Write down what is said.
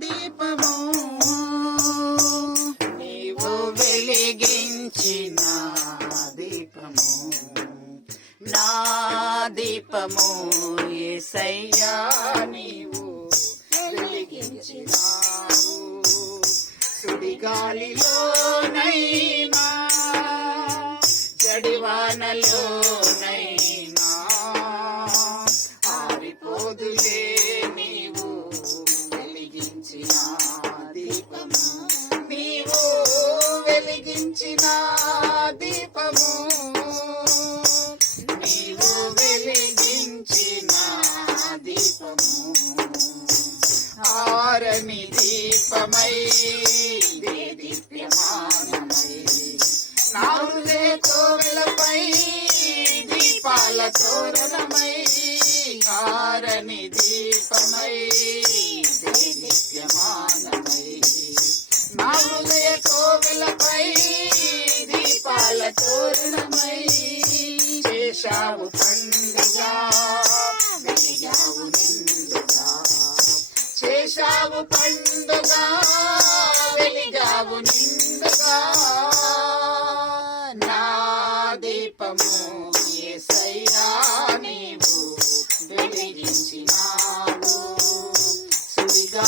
దీపము నీవు వెలిగించిన దీపము నా దీపము యేసయ్యా నీవు వెలిగించినావు సుడిగాలిలోనైనా జడివానలోనైనా ఆరిపోదులే నీవు వెలిగించిన దీపము నీవు వెలిగించిన దీపము నీవు వెలిగించిన దీపము ఆరని దీపమై దీప్యమానమై నా హృదయ కోవెలపై దీపాల తోరణమై ఆరని దీపమై దీప్యమానమై నా హృదయ కోవెలపై దీపాల తోరణమై చేశావు పండుగా వెలిగావు నిండుగా చేశావు పండుగా వెలిగావు నిండుగా నా దీపము యేసయ్యా నీవు వెలిగించినావు సుడిగా